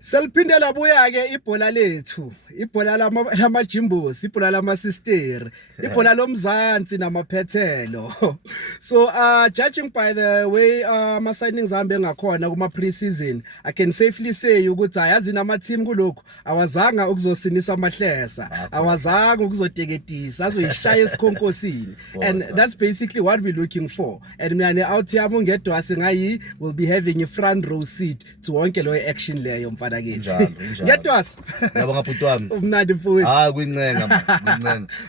Seliphindela buya ke ibhola lethu, ibhola lamajimbosi, ibhola lamasisteri, ibhola lomzansi namaphethelo. So judging by the way ama signings hambe ngakhona kuma pre-season, I can safely say ukuthi ayazi nama team kulokho awazanga ukuzosinisa amahlesa, awazanga ukuzoteketisa, azoyishaya esikhonkosini. And that's basically what we're looking for. And mina out yami ungedwa singayi will be having a front row seat to wonke lo action leyo mfana. Ngiyatwas yabonga bhuti wami umnandi mfowethu kuyincenga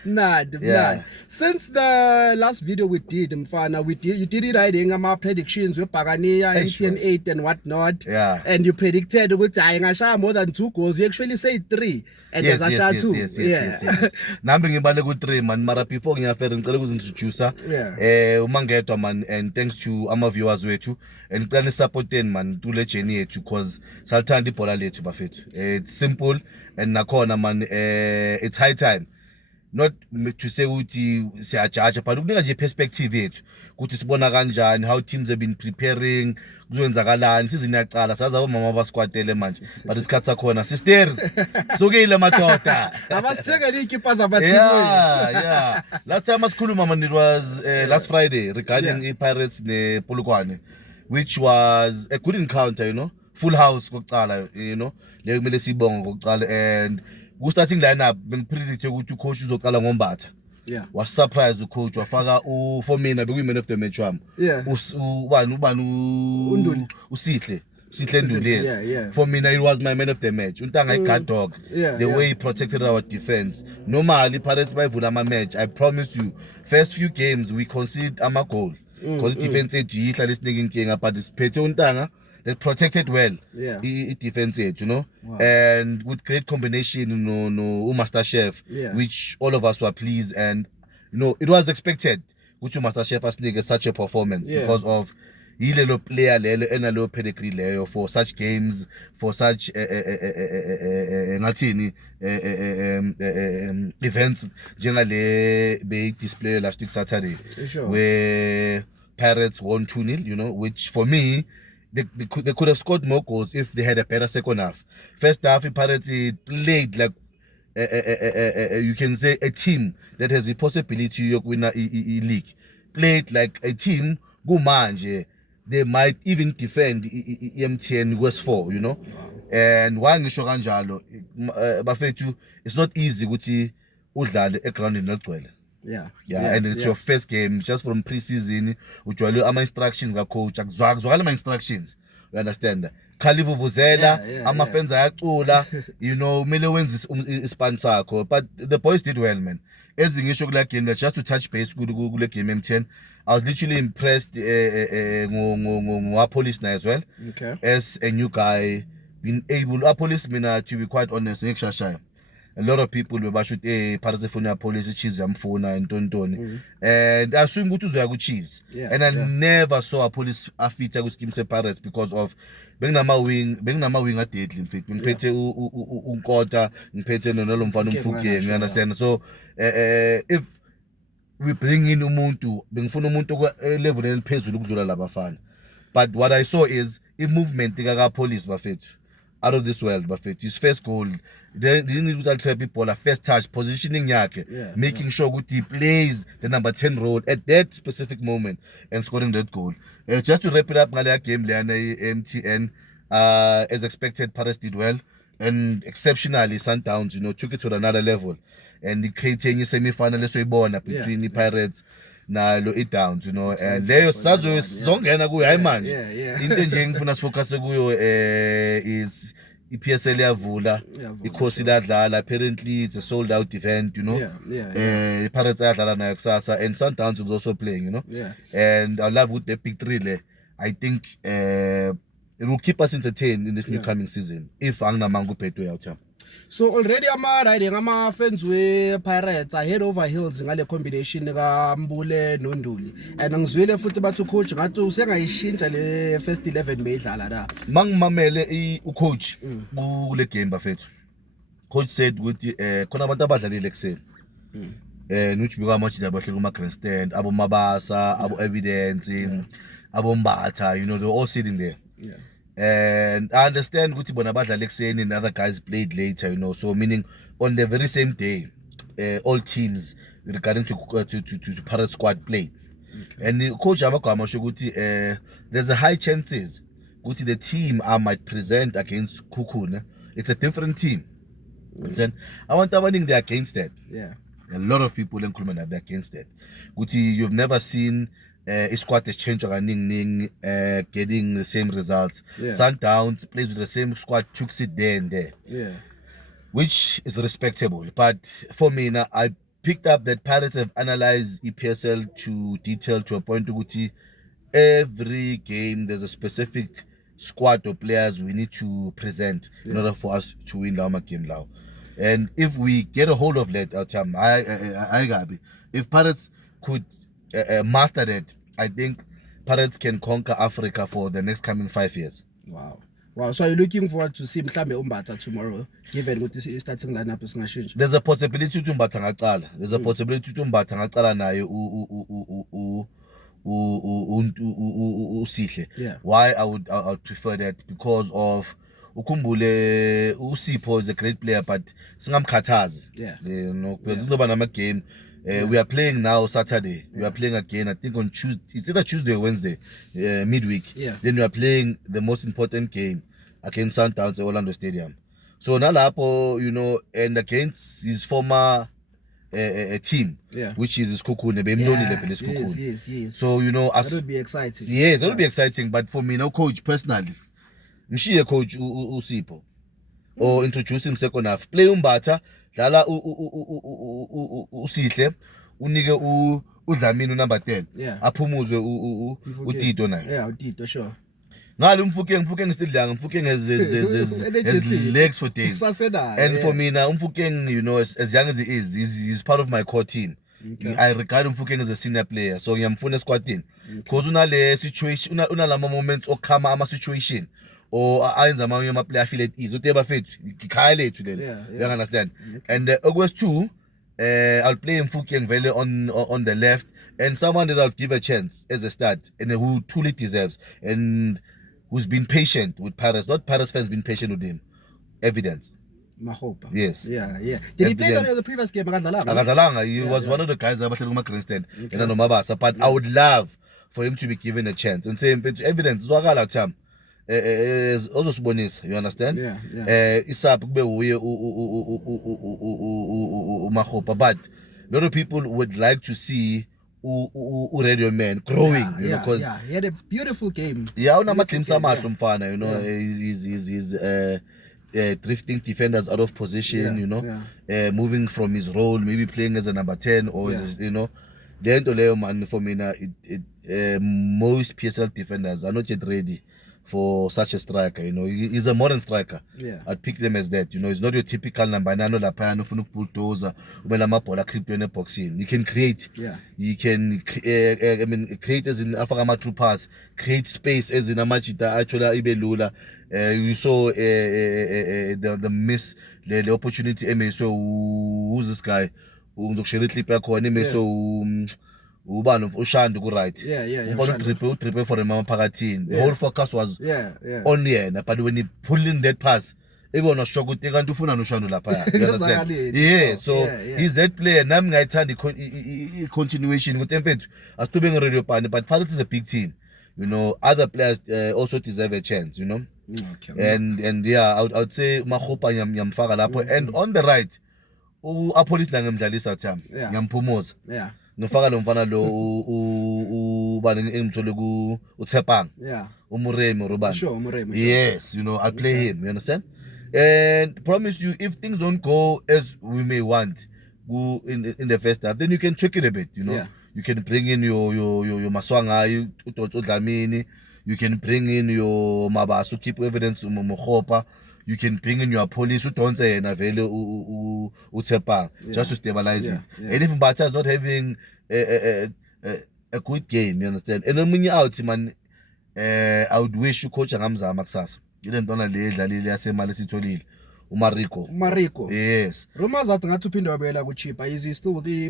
mnandi mnandi. Since the last video we did mfana, you did it riding ama predictions weBhakaniya MTN 8 and what not, and you predicted ukuthi hayi ngashaya more than 2 goals. You actually said 3 and yes, ashaya 2. Yes. Nami ngibale ku 3 man, mara before ngiyafera ngicela ukuzintroduce umangedwa man, and thanks to ama viewers wethu, and ngicela ni supporteni man to le journey yethu cause salthanda ibhola lethu bafethu. It's simple and nakhona man, it's high time not to say ukuthi siyajudge but ukunika nje perspective yethu ukuthi sibona kanjani how teams have been preparing, kuzoyenzakalani season yaqala, sazi abomama basquatele manje but isikhathi sakhona sisters sukile madoda abasithengele ikipa zabateam. Yeah. Last time asikhuluma man, it was last Friday regarding Pirates ne Polokwane, which was a good encounter, you know, full house kokuqala, you know, leyo kumele sibonge kokuqala. And ku-starting lineup bengipredict ukuthi ucoach uzoqala ngoMbatha. Was surprised ucoach wafaka for mina bekuyi-man of the match wami. Ubani uSihle Nduli, yes. For me, it was my man of the match. Untanga guard dog. The way he protected our defense. Normally, Pirates by Vudama match, I promise you, first few games we conceded a goal. Because defense said you this nigga king but this Pete Untanga that protected well. Defense said, you know. Wow. And with great combination, you know, Master Chef, which all of us were pleased, and you know, it was expected which Master Chef as nigga such a performance because of yilelo player lelo enalo pedigree leyo for such games, for such ngathini events njengale be display last week Saturday, where Pirates won 2-0, you know, which for me they could have scored more goals if they had a better second half. First half Pirates played like you can say a team that has the possibility of winning a league, played like a team kumanje they might even defend MTN West 4, you know. And why ngisho kanjalo bafethu, it's not easy ukuthi udlale eground enogcwele. And it's your first game just from pre-season, ujwayele ama instructions ka coach, akuzwakala ama instructions, you understand. Khalivu vuzela ama fans ayacula, you know, mele wenza ispan sakho, but the boys did well man. Ezingisho kula game, just to touch base kule game MTN, I was literally impressed police as well. As a new guy, being able police mina, to be quite honest, a lot of people were shoot Pirates police chiefs phone and tontoni, and I assume good to chiefs, and I never saw a police afiter with scheme Pirates because of being a wing at deadly fit ngiphethe unkota ngiphethe nonalo mfana umfuke, you understand. So if we bring in umuntu bengifuna umuntu kwa level eliphezulu ukudlula labafana, but what I saw is a movement ka police bafethu out of this world bafethu. His first goal they didn't use trap people, first touch positioning yakhe, making sure that he plays the number 10 role at that specific moment and scoring that goal. Just to wrap it up, ngale game lana MTN as expected Pirates did well, and exceptionally Sundowns, you know, took it to another level. And the creating semi-final soyibona between the Pirates nalo iDowns, you know, and leyo sazo songena kuyo hayi manje into nje ngifuna sifocus kuyo is iPSL yavula, ikhosi ladlala, apparently it's a sold out event, you know. Pirates ayadlala nayo kusasa, and Sundowns was also playing, you know. And I love with the big three there. I think it will keep us entertained in this new coming season if anginamangu Petwe out here. So already riding ama fans we Pirates are head over heels ngale combination ka Mbule noNduli, and ngizwile futhi bathi coach ngathi usengayishintsha le first 11 beyidlala la mangimamele ucoach kule game bafethu. Coach said ukuthi khona abantu abadlalile ekseni which bika manje abahleli kuma grandstand, abo Mabasa, abo Evidence, abo Mbatha, you know, they're all sitting there. And I understand ukuthi bona badlala ekuseni and other guys played later, you know, so meaning on the very same day all teams regarding to Pirates squad played. Okay. And coach Amagama shokuthi there's a high chances ukuthi the team I might present against Kukuna, it's a different team. Listen, I want abaningi they're against that. Yeah. A lot of people in Kulman are against that. Guti, you've never seen a squad that's changed getting the same results. Yeah. Sundowns plays with the same squad, took it there and there. Yeah. Which is respectable. But for me now, I picked up that Pirates have analyzed EPSL to detail to a point to Guti. Every game there's a specific squad of players we need to present in order for us to win Lama game now. And if we get a hold of that, if Pirates could master that, I think Pirates can conquer Africa for the next coming 5 years. Wow. Wow. So you're looking forward to see Mhlambe Umbata tomorrow, given what is starting lineup is change. There's a possibility to Umbata ngaqala. There's a possibility to Umbata ngaqala naye uSihle. Yeah. Why I would prefer that because of ukhumbule uSipho is a great player but singamkhathazi. Yeah. You know, because it's not a game. We are playing now Saturday. We are playing again, I think on Tuesday. It's either Tuesday or Wednesday, midweek. Yeah. Then we are playing the most important game against Sundowns at Orlando Stadium. So Nalapo, you know, and against his former team, which is Kukune. Yes. So you know, that would be exciting. Yes, that would be exciting. But for me, no coach personally, Mshiye coach Usipo, or introduce him second half. Play Umbata, dlala uSihle, unike uDlamini number 10. Yeah. Aphumuze uTito naye. Yeah, uTito, sure. Ngalo Mfukeng still young. Mfukeng has legs for days. And for me now, Mfukeng, you know, as young as he is, he's part of my core team. Okay. I regard Mfukeng as a senior player, so ngiyamfuna squad team. Because unale situation, unalama moments or kama ama situation. Or ayenza amanye ama player feel at ease. Uteba fethu, ikhaya lethu lelo. You understand? Okay. And August 2, I'll play Mfukeng Vele on the left, and someone that I'll give a chance as a start, and who truly deserves, and who's been patient with Paris. Not Paris fans been patient with him. Evidence. Mahopa. Yes. Yeah. Did he play the previous game? Akadlalanga. He was one of the guys that was Grandstand. But I would love for him to be given a chance. And say evidence. Zwakala cham. Also Sbonis, you understand? Yeah. Isap kube uye Mahopa. But a lot of people would like to see Radio Man growing, you know, because he had a beautiful game. Yeah, you know, he's drifting defenders out of position, you know, moving from his role, maybe playing as a number 10 or as a, you know, the end of the man for me now, most PSL defenders are not yet ready for such a striker, you know. He's a modern striker. Yeah. I'd pick them as that, you know. He's not your typical number 9 lapano funu bulldozer umela crypto in a boxing. You can create. Yeah. You can create as in afaka true pass, create space as in amachita actually ibelula. You saw the miss the opportunity so who's this guy? Uzokushela clip yakho so ubani uShandu ku right. Triple for him phakathini. The whole focus was on yena, but when he pulled in that pass, everyone was shocked ukuthi kanti ufuna noShandu lapha. You understand? So he's that player. Nami ngayithanda continuation ukuthi emfethu asitube ngeRadio Pani, but Pirates is a big team. You know, other players also deserve a chance, you know. Okay. And I would say Mahopa ngiyamfaka lapho, and on the right uApolis la ngemdlalisa Thami. Ngiyamphumuza. Ngifaka lo mfana lo ubani engimthole ku uThepang. Umuremi Robani. Sure, Umuremi. Yes, you know, I'll play him, you understand? And promise you, if things don't go as we may want in the first half, then you can tweak it a bit, you know. You can bring in your Maswanga, Udlamini, you can bring in your Mabasu, keep evidence Mohopa. You can bring in your police who don't say and avail Utsepang just to stabilize it. And if Mbata is not having a good game, you understand? And when you're out, man, I would wish you coach Ramza Maxas. You don't know the Yasemali Tolil. Mariko. Yes. Rumors athi ngathi uphinde wabuyela kuChipa. Is he still the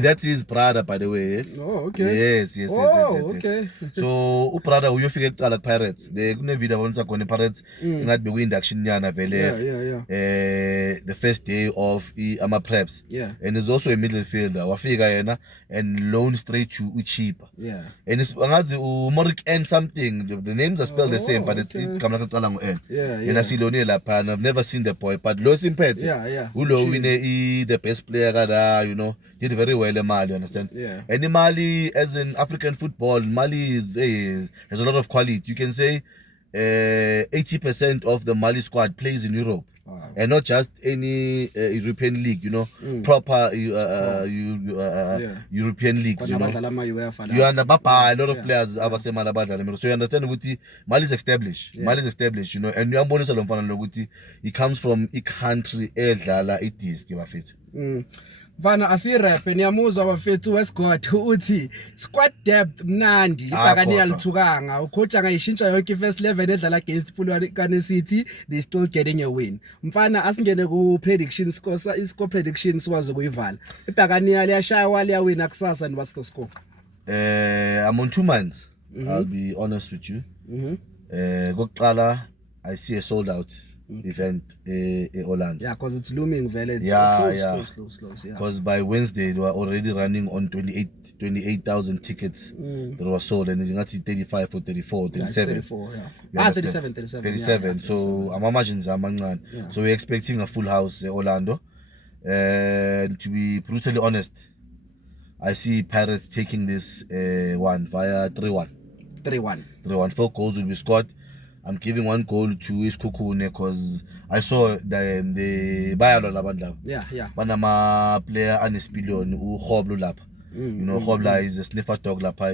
That's his brother, by the way. Oh, okay. Yes. Okay. So ubrother uyofika ekuqala kuPirates. Kune video abonisa khona iPirates ngathi bekuinduction nyana vele. Yeah. The first day of ama preps. Yeah. And he's also a midfielder. Wafika yena and loan straight to uChipa. Yeah. And it's ngazi uMorik N something. The names are spelled the same, but it's kamla kuqala ngo-N. Yeah. Yena silone lapha, and I've never seen the boy, but lo simphethe. Yeah. Ulo wine the best player kada, you know, did very well in Mali, you understand? Yeah. And in Mali, as in African football, Mali has a lot of quality. You can say 80% of the Mali squad plays in Europe. Wow. And not just any European league, you know, proper European leagues, you know. You understand a lot of players so you understand ukuthi Mali is established. Mali is established, you know, and uyambonisa lo mfana lokuthi he comes from a country edlala idis bafethu. Mfana asirap niyamuzwa bafethu weScott uthi squad depth mnandi ibhakani yalithukanga ucoach angayishintsha yonke first 11 edlala against Polokwane City they still getting a win. Mfana asingene ku prediction score predictions wazo kuyivala ibhakani liyashaya liyawina kusasa and what's the score? I'm on 2 months. I'll be honest with you. Kokuqala I see a sold out event in Orlando. Yeah, because it's looming vele. It's close. Because by Wednesday they were already running on 28,000 tickets that were sold, and it's got 35 or 34, 37. 34, yeah. 37. So I'm imagining So we're expecting a full house in Orlando. And to be brutally honest, I see Pirates taking this one via 3-1. 3-1. 4 goals will be scored. I'm giving 1 goal to Isikhukhune because I saw the bayalo labantu. Yeah. Banama player anesipiliyoni uHoblo lapha. You know, Hobla is a sniffer dog lapha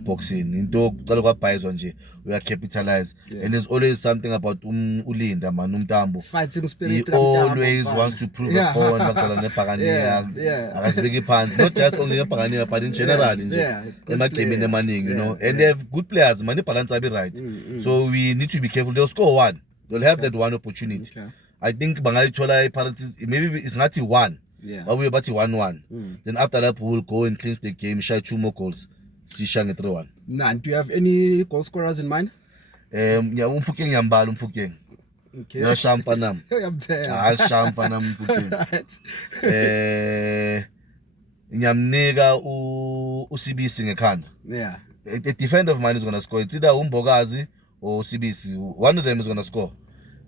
boxing. Into kuqala kwabhayizwa nje uyacapitalize. And there's always something about uLinda man umtambo. Fighting spirit. He always wants to prove a point makala nebhakani akasibeki phansi, not just only nebhakani but in general nje emagameni emaningi, you know. And they have good players, man, balance abi right. So we need to be careful. They'll score 1. They'll have that one opportunity. I think bangalithola iPirates, maybe it's not 1. But we're about 1-1. Then after that we will go and clinch the game, shy 2 more goals. Sishang 3-1. Nah, do you have any goal scorers in mind? Umfukeng yambala umfukeng. Okay. No champanam. Al champanam umfukeng. Nyamnika uSibisi ngekhanda. Yeah. A defender of mine is going to score. It's either Umbogazi or Sibisi. One of them is going to score.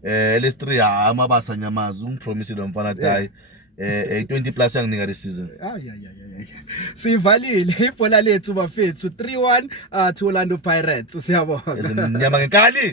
LS3 amabasa nyamazi umpromise lo mfana die 20 plus yanginika this season. Sivalile ibhola lethu bafethu 3-1 to Orlando Pirates. Siyabonga. Nyama ngenkani.